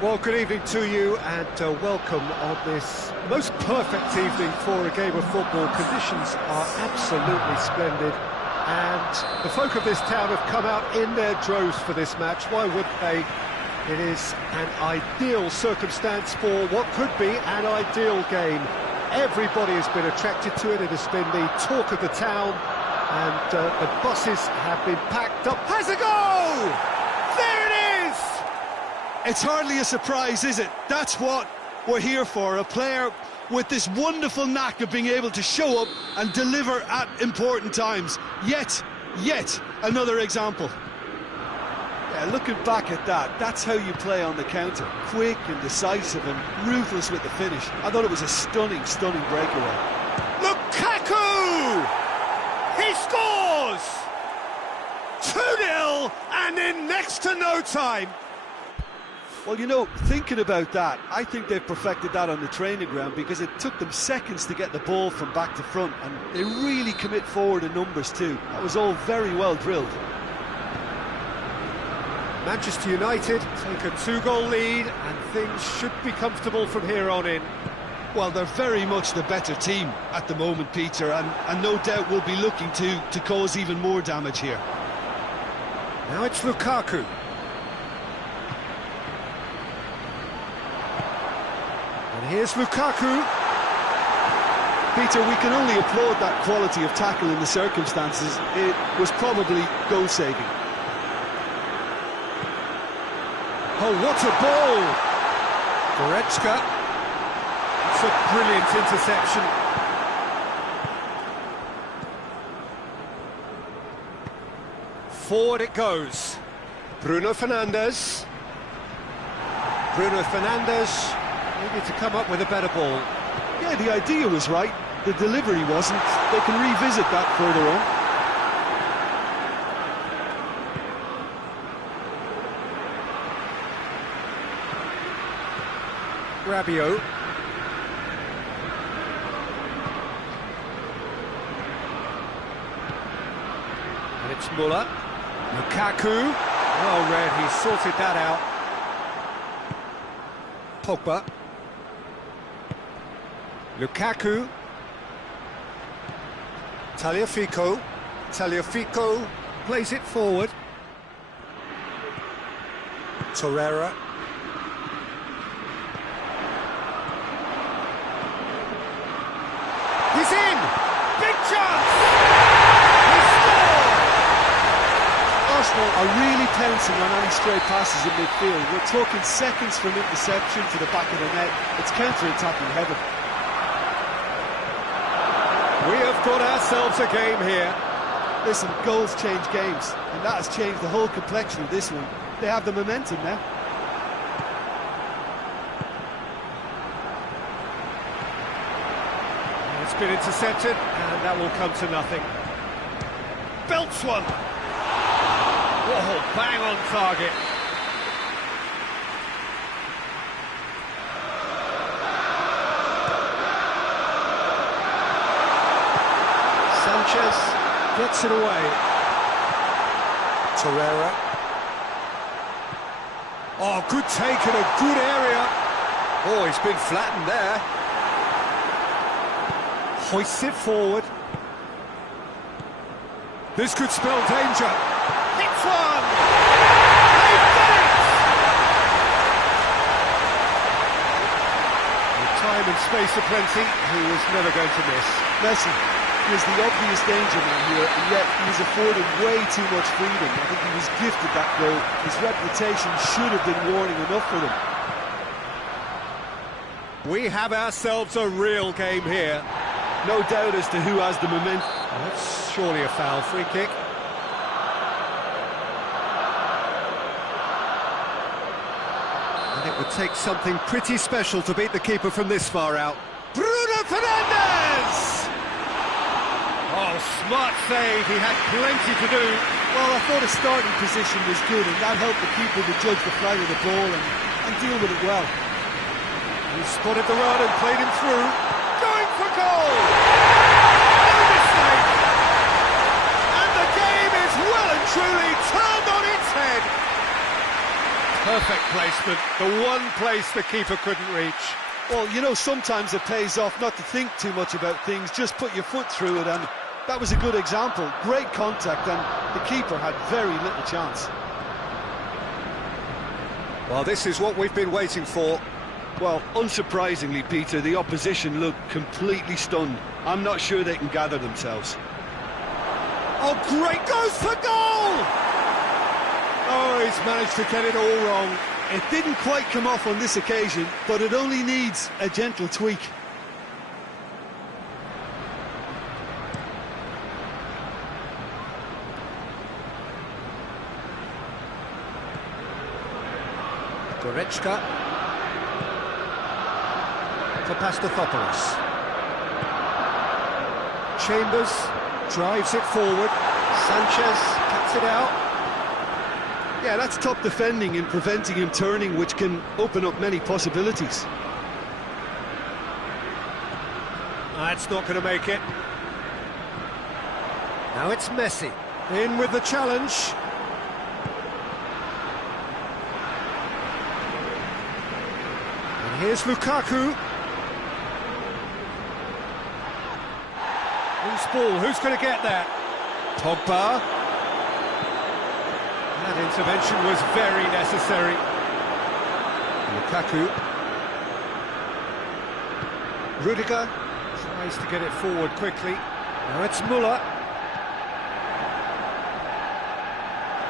Well, good evening to you and welcome on this most perfect evening for a game of football. Conditions are absolutely splendid and the folk of this town have come out in their droves for this match. Why wouldn't they? It is an ideal circumstance for what could be an ideal game. Everybody has been attracted to it. It has been the talk of the town and the buses have been packed up. Has a goal! There it is! It's hardly a surprise, is it? That's what we're here for, a player with this wonderful knack of being able to show up and deliver at important times. Yet another example. Yeah, looking back at that, that's how you play on the counter. Quick and decisive and ruthless with the finish. I thought it was a stunning breakaway. Lukaku! He scores! 2-0 and in next to no time. Well, you know, thinking about that, I think they've perfected that on the training ground because it took them seconds to get the ball from back to front and they really commit forward in numbers too. That was all very well drilled. Manchester United take a 2-goal lead and things should be comfortable from here on in. Well, they're very much the better team at the moment, Peter, and no doubt will be looking to cause even more damage here. Now it's Lukaku. And here's Lukaku. Peter, we can only applaud that quality of tackle in the circumstances. It was probably goal-saving. Oh, what a ball! Goretzka. It's a brilliant interception. Forward it goes. Bruno Fernandes. Bruno Fernandes needed to come up with a better ball. Yeah, the idea was right. The delivery wasn't. They can revisit that further on. Rabiot. And it's Muller. Lukaku. Well read, he sorted that out. Pogba. Lukaku. Tagliafico. Tagliafico plays it forward. Torreira. He's in! Big chance! He scored! Arsenal are really pouncing on any stray passes in midfield. We're talking seconds from interception to the back of the net. It's counter-attacking heaven. We have got ourselves a game here. Listen, goals change games, and that has changed the whole complexion of this one. They have the momentum now. It's been intercepted, and that will come to nothing. Belts one! Whoa, bang on target. Sanchez gets it away. Torreira. Oh, good take in a good area. Oh, he's been flattened there. Hoists it forward. This could spell danger. Hits one! They've done it! With time and space aplenty, he was never going to miss. Messi is the obvious danger man here, and yet he's afforded way too much freedom. I think he was gifted that goal. His reputation should have been warning enough for them. We have ourselves a real game here. No doubt as to who has the momentum. That's surely a foul. Free kick. And it would take something pretty special to beat the keeper from this far out. Bruno Fernandes! Oh, smart save. He had plenty to do. Well, I thought his starting position was good, and that helped the keeper to judge the flight of the ball and deal with it well. He spotted the run and played him through. Going for goal! No mistake! And the game is well and truly turned on its head. perfect placement, the one place the keeper couldn't reach. Well, you know, sometimes it pays off not to think too much about things, just put your foot through it, and that was a good example. Great contact, and the keeper had very little chance. Well, this is what we've been waiting for. Well, unsurprisingly, Peter, the opposition looked completely stunned. I'm not sure they can gather themselves. Oh, great, goes for goal! Oh, he's managed to get it all wrong. It didn't quite come off on this occasion, but it only needs a gentle tweak. Goretzka for Pastathopoulos. Chambers drives it forward. Sanchez cuts it out. Yeah, that's top defending and preventing him turning, which can open up many possibilities. That's not going to make it. Now it's Messi. In with the challenge. And here's Lukaku. Who's ball? Who's going to get that? Pogba. That intervention was very necessary. Lukaku. Rudiger tries to get it forward quickly. Now it's Müller.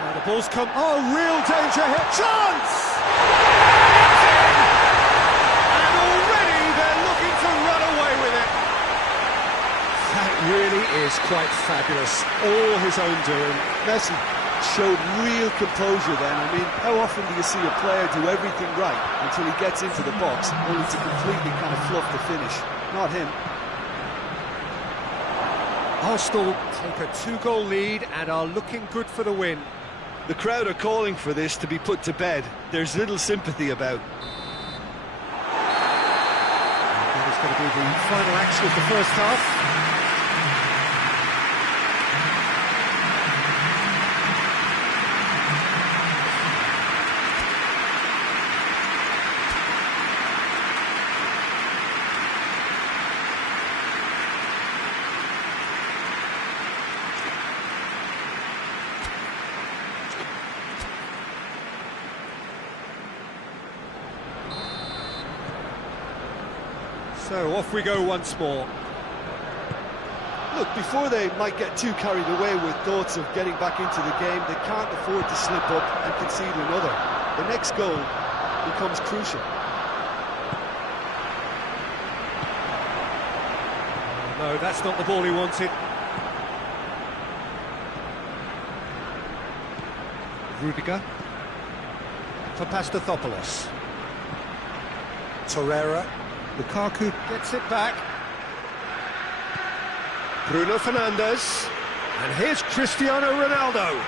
Now the ball's come. Oh, real danger here. Chance! And already they're looking to run away with it. That really is quite fabulous. All his own doing. Messi showed real composure then. I mean, how often do you see a player do everything right until he gets into the box, only to completely kind of fluff the finish? Not him. Arsenal take a 2-goal lead and are looking good for the win. The crowd are calling for this to be put to bed. There's little sympathy about. And that is going to be the final action of the first half. So off we go once more. Look, before they might get too carried away with thoughts of getting back into the game, they can't afford to slip up and concede another. The next goal becomes crucial. No, that's not the ball he wanted. Rudiger for Pastathopoulos. Torreira. Lukaku gets it back. Bruno Fernandes. And here's Cristiano Ronaldo.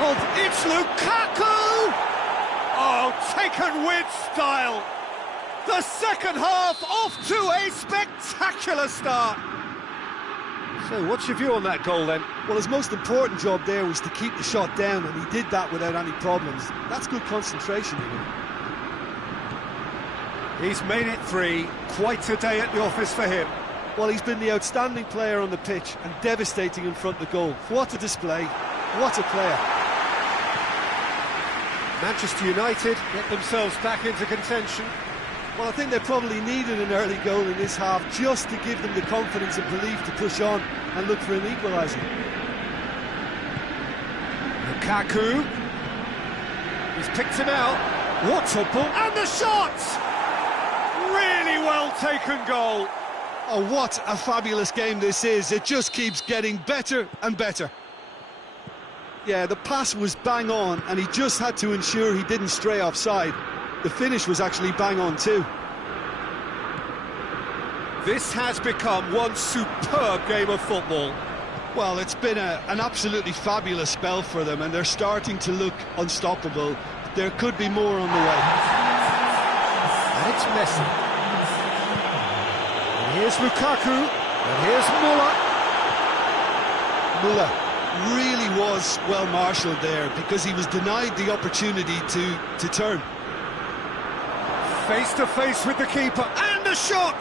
Oh, it's Lukaku! Oh, taken with style. The second half off to a spectacular start. So what's your view on that goal then? Well, his most important job there was to keep the shot down, and he did that without any problems. That's good concentration, you know. He's made it 3. Quite a day at the office for him. Well, he's been the outstanding player on the pitch and devastating in front of the goal. What a display. What a player. Manchester United get themselves back into contention. Well, I think they probably needed an early goal in this half just to give them the confidence and belief to push on and look for an equaliser. Lukaku. He's picked him out. What a ball. And the shot! Really well taken goal. Oh, what a fabulous game this is. It just keeps getting better and better. Yeah, the pass was bang on, and he just had to ensure he didn't stray offside. The finish was actually bang on too. This has become one superb game of football. Well, it's been an absolutely fabulous spell for them, and they're starting to look unstoppable. There could be more on the way. And it's Messi. And here's Lukaku. And here's Müller. Müller really was well marshalled there because he was denied the opportunity to turn. Face to face with the keeper, and the shot!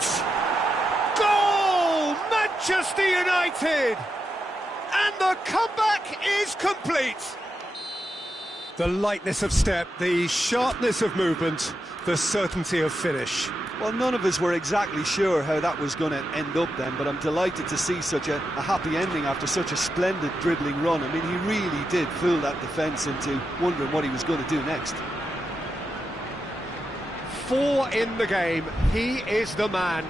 Goal! Manchester United! And the comeback is complete! The lightness of step, the sharpness of movement, the certainty of finish. Well, none of us were exactly sure how that was going to end up then, but I'm delighted to see such a happy ending after such a splendid dribbling run. I mean, he really did fool that defence into wondering what he was going to do next. 4 in the game, he is the man.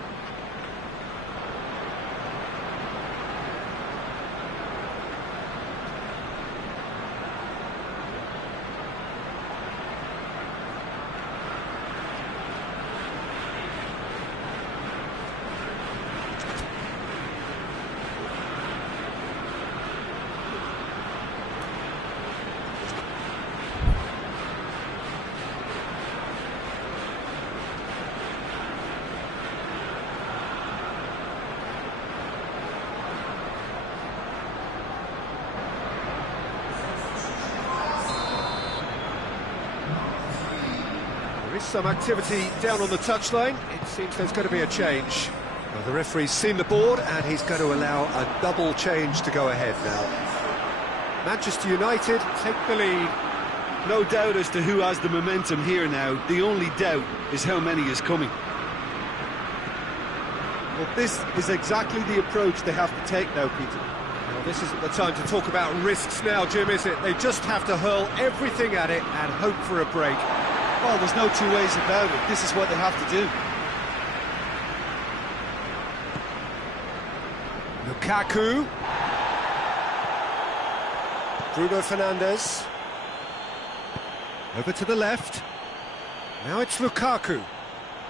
There is some activity down on the touchline. It seems there's going to be a change. Well, the referee's seen the board and he's going to allow a double change to go ahead now. Manchester United take the lead. No doubt as to who has the momentum here now. The only doubt is how many is coming. Well, this is exactly the approach they have to take now, Peter. Well, this isn't the time to talk about risks now, Jim, is it? They just have to hurl everything at it and hope for a break. Well, there's no two ways about it. This is what they have to do. Lukaku. Bruno Fernandes. Over to the left. Now it's Lukaku.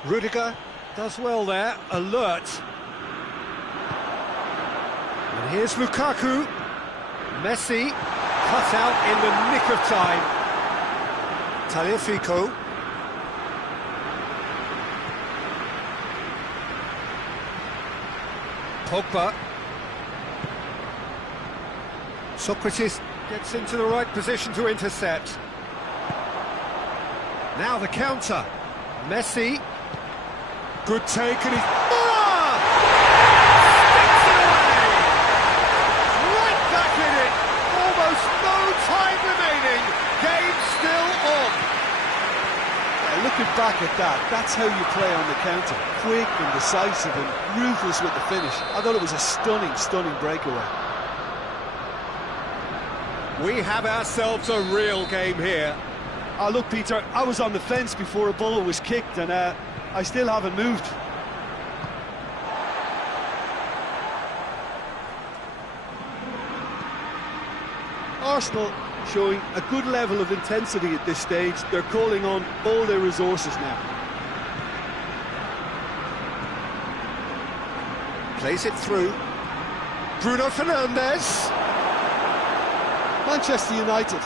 Rudiger does well there, alert. And here's Lukaku. Messi cut out in the nick of time. Tagliafico. Pogba. Socrates gets into the right position to intercept. Now the counter. Messi. Good take and he's... Sticks it away! Right back in it! Almost no time remaining. Game still on. Looking back at that, that's how you play on the counter. Quick and decisive and ruthless with the finish. I thought it was a stunning, stunning breakaway. We have ourselves a real game here. Look, Peter, I was on the fence before a ball was kicked and I still haven't moved. Arsenal showing a good level of intensity at this stage. They're calling on all their resources now. Plays it through. Bruno Fernandes. Manchester United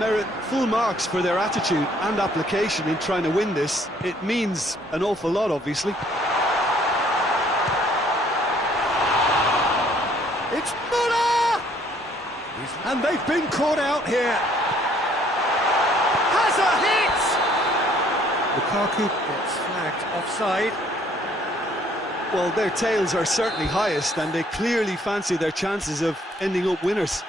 merit full marks for their attitude and application in trying to win this. It means an awful lot, obviously. It's Muller! And they've been caught out here. Has a hit! Lukaku gets flagged offside. Well, their tails are certainly highest and they clearly fancy their chances of ending up winners.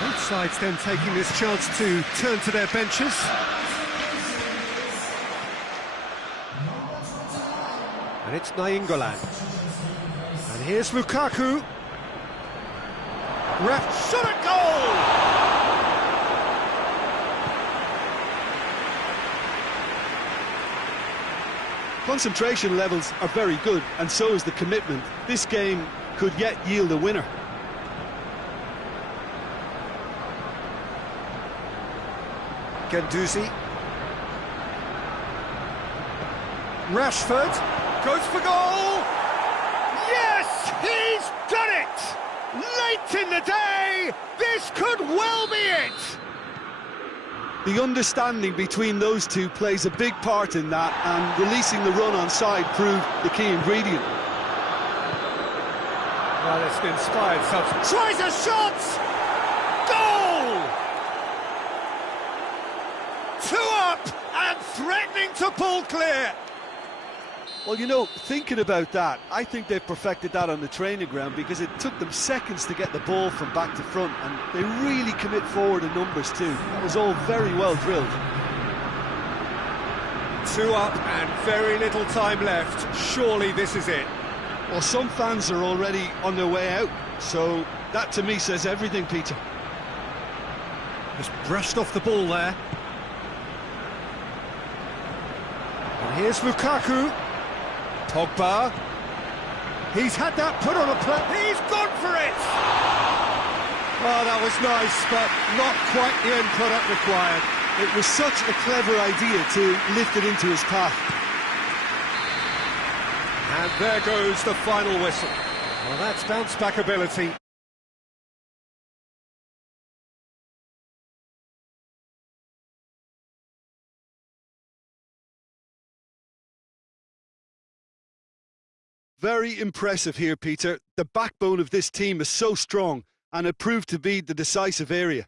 Both sides then taking this chance to turn to their benches. And it's Nainggolan. And here's Lukaku. Ref shot at goal! Concentration levels are very good, and so is the commitment. This game could yet yield a winner. Guendouzi. Rashford goes for goal! Yes, he's done it! Late in the day, this could well be it! The understanding between those two plays a big part in that, and releasing the run on side proved the key ingredient. Well, it's an inspired substance. Tries a shot! Goal! 2 up and threatening to pull clear. Well, you know, thinking about that, I think they've perfected that on the training ground, because it took them seconds to get the ball from back to front, and they really commit forward in numbers too. That was all very well drilled. 2 up and very little time left. Surely this is it. Well, some fans are already on their way out, so that to me says everything, Peter. Just brushed off the ball there. And here's Lukaku. Pogba. He's had that put on a play. He's gone for it! Oh, that was nice, but not quite the end product required. It was such a clever idea to lift it into his path. And there goes the final whistle. Well, that's bounce-back ability. Very impressive here, Peter. The backbone of this team is so strong, and it proved to be the decisive area.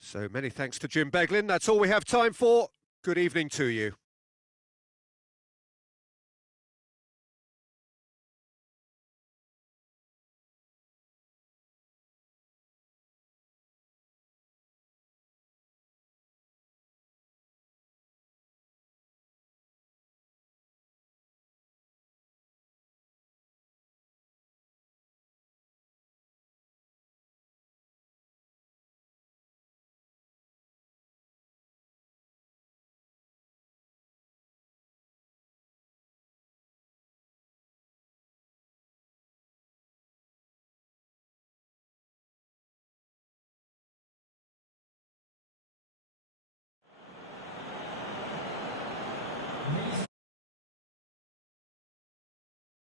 So many thanks to Jim Beglin. That's all we have time for. Good evening to you.